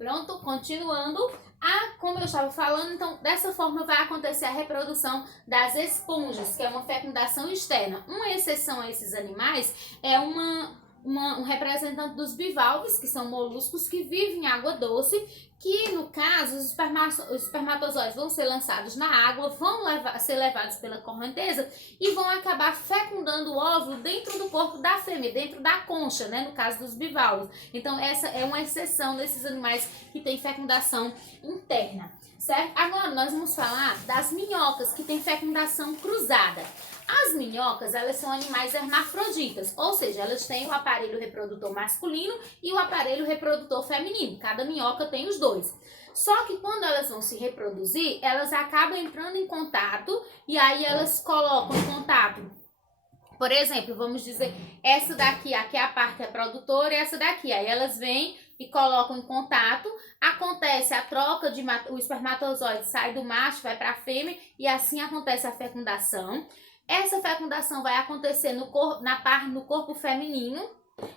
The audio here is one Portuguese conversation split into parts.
Pronto, continuando. Como eu estava falando, então dessa forma vai acontecer a reprodução das esponjas, que é uma fecundação externa. Uma exceção a esses animais é um representante dos bivalves, que são moluscos que vivem em água doce, que no caso os espermatozoides vão ser lançados na água, ser levados pela correnteza e vão acabar fecundando o óvulo dentro do corpo da fêmea, dentro da concha, né, no caso dos bivalves. Então essa é uma exceção desses animais que têm fecundação interna, certo? Agora nós vamos falar das minhocas, que têm fecundação cruzada. As minhocas, elas são animais hermafroditas, ou seja, elas têm o aparelho reprodutor masculino e o aparelho reprodutor feminino. Cada minhoca tem os dois. Só que quando elas vão se reproduzir, elas acabam entrando em contato e aí elas colocam em contato. Por exemplo, vamos dizer, essa daqui, aqui é a parte reprodutora e essa daqui. Aí elas vêm e colocam em contato, acontece a troca o espermatozoide sai do macho, vai para a fêmea e assim acontece a fecundação. Essa fecundação vai acontecer no corpo feminino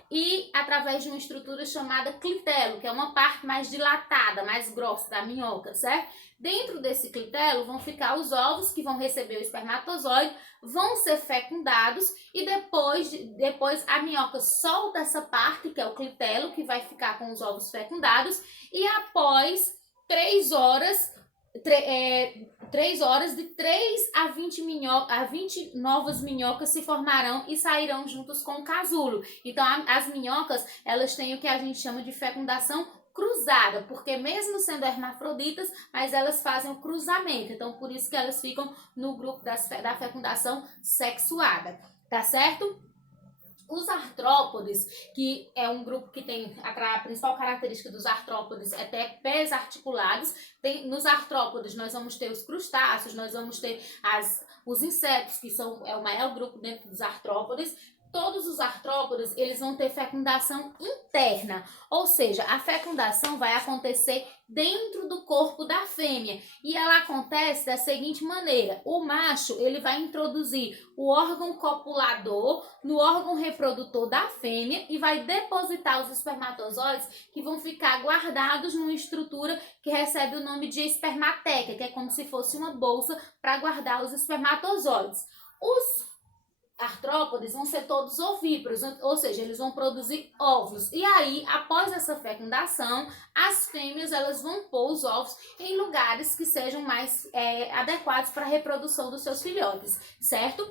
e através de uma estrutura chamada clitelo, que é uma parte mais dilatada, mais grossa da minhoca, certo? Dentro desse clitelo vão ficar os ovos que vão receber o espermatozoide, vão ser fecundados e depois a minhoca solta essa parte, que é o clitelo, que vai ficar com os ovos fecundados, e após 3 horas, de 3 a 20 novas minhocas se formarão e sairão juntos com o casulo. Então as minhocas, elas têm o que a gente chama de fecundação cruzada, porque mesmo sendo hermafroditas, mas elas fazem o cruzamento. Então por isso que elas ficam no grupo da fecundação sexuada, tá certo? Os artrópodes, que é um grupo que tem a principal característica dos artrópodes é ter pés articulados. Nos artrópodes nós vamos ter os crustáceos, nós vamos ter os insetos, que é o maior grupo dentro dos artrópodes. Todos os artrópodes, eles vão ter fecundação interna, ou seja, a fecundação vai acontecer dentro do corpo da fêmea e ela acontece da seguinte maneira: o macho, ele vai introduzir o órgão copulador no órgão reprodutor da fêmea e vai depositar os espermatozoides, que vão ficar guardados numa estrutura que recebe o nome de espermateca, que é como se fosse uma bolsa para guardar os espermatozoides. Os artrópodes vão ser todos ovíparos, ou seja, eles vão produzir óvulos. E aí, após essa fecundação, as fêmeas elas vão pôr os ovos em lugares que sejam mais adequados para a reprodução dos seus filhotes, certo?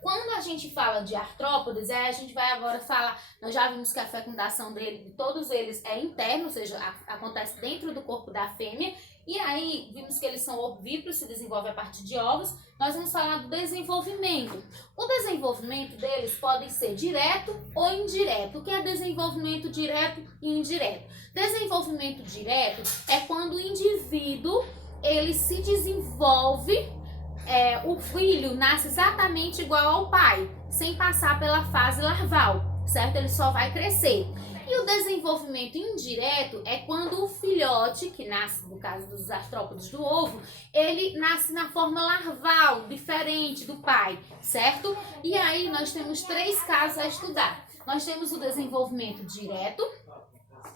Quando a gente fala de artrópodes, a gente vai agora falar, nós já vimos que a fecundação de todos eles é interna, ou seja, acontece dentro do corpo da fêmea, e aí vimos que eles são ovíparos, se desenvolvem a partir de ovos. Nós vamos falar do desenvolvimento. O desenvolvimento deles pode ser direto ou indireto. O que é desenvolvimento direto e indireto? Desenvolvimento direto é quando o indivíduo ele se desenvolve, o filho nasce exatamente igual ao pai, sem passar pela fase larval, certo? Ele só vai crescer. E o desenvolvimento indireto é quando o filhote, que nasce, no caso dos artrópodes do ovo, ele nasce na forma larval, diferente do pai, certo? E aí nós temos 3 casos a estudar. Nós temos o desenvolvimento direto,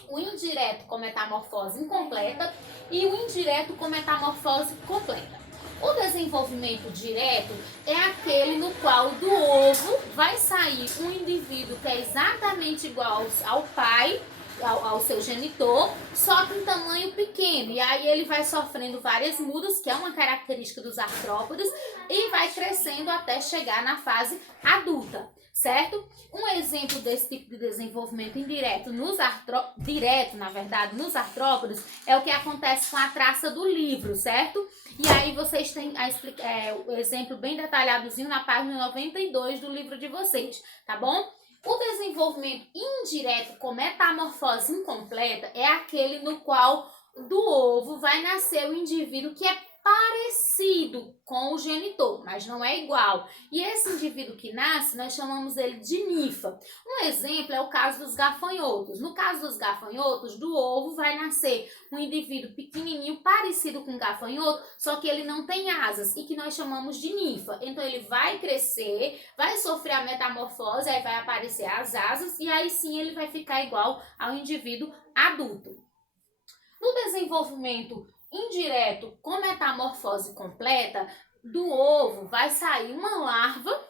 o indireto com metamorfose incompleta e o indireto com metamorfose completa. O desenvolvimento direto é aquele no qual do ovo vai sair um indivíduo que é exatamente igual ao pai, ao seu genitor, só que em tamanho pequeno. E aí ele vai sofrendo várias mudas, que é uma característica dos artrópodes, e vai crescendo até chegar na fase adulta, certo? Um exemplo desse tipo de desenvolvimento indireto direto, na verdade, nos artrópodes, é o que acontece com a traça do livro, certo? E aí vocês têm o exemplo bem detalhadozinho na página 92 do livro de vocês, tá bom? O desenvolvimento indireto com metamorfose incompleta é aquele no qual do ovo vai nascer o indivíduo que é parecido com o genitor, mas não é igual. E esse indivíduo que nasce, nós chamamos ele de ninfa. Um exemplo é o caso dos gafanhotos. No caso dos gafanhotos, do ovo vai nascer um indivíduo pequenininho, parecido com um gafanhoto, só que ele não tem asas e que nós chamamos de ninfa. Então ele vai crescer, vai sofrer a metamorfose, aí vai aparecer as asas e aí sim ele vai ficar igual ao indivíduo adulto. No desenvolvimento indireto com metamorfose completa, do ovo vai sair uma larva,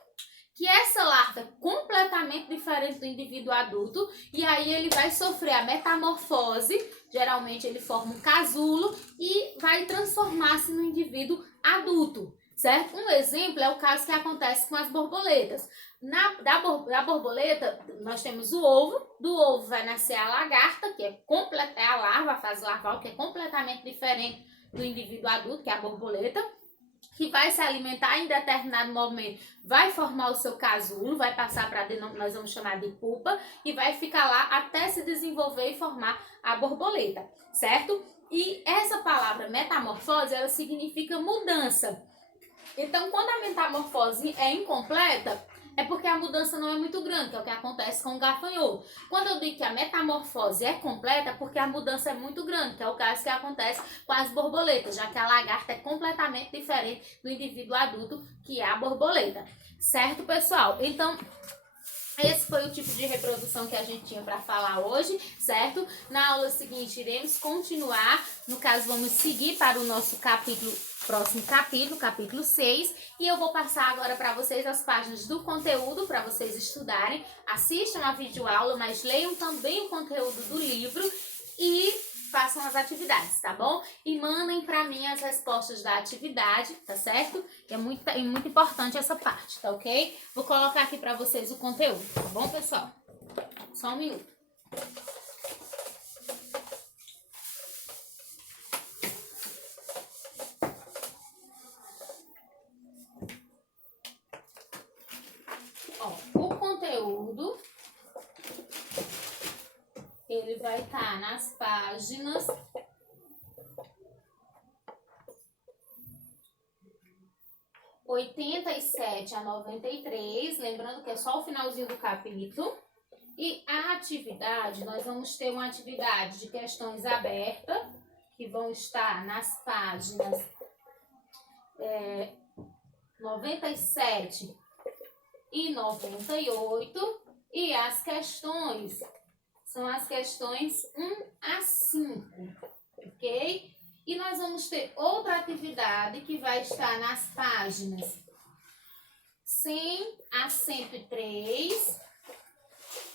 que essa larva é completamente diferente do indivíduo adulto, e aí ele vai sofrer a metamorfose, geralmente ele forma um casulo e vai transformar-se no indivíduo adulto, certo? Um exemplo é o caso que acontece com as borboletas. Da borboleta, nós temos o ovo, do ovo vai nascer a lagarta, que é a larva, a fase larval, que é completamente diferente do indivíduo adulto, que é a borboleta, que vai se alimentar em determinado momento, vai formar o seu casulo, vai passar para nós vamos chamar de pupa, e vai ficar lá até se desenvolver e formar a borboleta, certo? E essa palavra metamorfose, ela significa mudança. Então, quando a metamorfose é incompleta, é porque a mudança não é muito grande, que é o que acontece com o gafanhoto. Quando eu digo que a metamorfose é completa, é porque a mudança é muito grande, que é o caso que acontece com as borboletas, já que a lagarta é completamente diferente do indivíduo adulto, que é a borboleta. Certo, pessoal? Então, esse foi o tipo de reprodução que a gente tinha para falar hoje, certo? Na aula seguinte, iremos continuar. No caso, vamos seguir para o nosso próximo capítulo, capítulo 6. E eu vou passar agora para vocês as páginas do conteúdo para vocês estudarem. Assistam a videoaula, mas leiam também o conteúdo do livro e façam as atividades, tá bom? E mandem para mim as respostas da atividade, tá certo? É muito importante essa parte, tá ok? Vou colocar aqui para vocês o conteúdo, tá bom, pessoal? Só um minuto. Ó, o conteúdo, ele vai estar nas páginas 87 a 93, lembrando que é só o finalzinho do capítulo. E a atividade, nós vamos ter uma atividade de questões abertas, que vão estar nas páginas 97 e 98. E as questões são as questões 1 a 5, ok? E nós vamos ter outra atividade que vai estar nas páginas 100 a 103.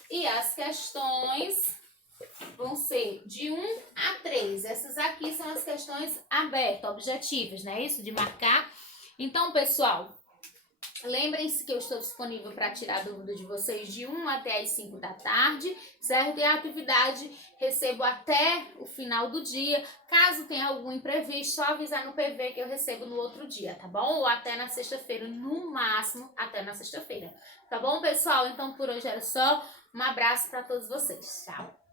E as questões vão ser de 1 a 3. Essas aqui são as questões abertas, objetivas, né? Isso de marcar. Então, pessoal, lembrem-se que eu estou disponível para tirar dúvida de vocês de 1 até as 5 da tarde, certo? E a atividade recebo até o final do dia. Caso tenha algum imprevisto, só avisar no PV que eu recebo no outro dia, tá bom? Ou até na sexta-feira, no máximo até na sexta-feira. Tá bom, pessoal? Então, por hoje era só. Um abraço para todos vocês. Tchau!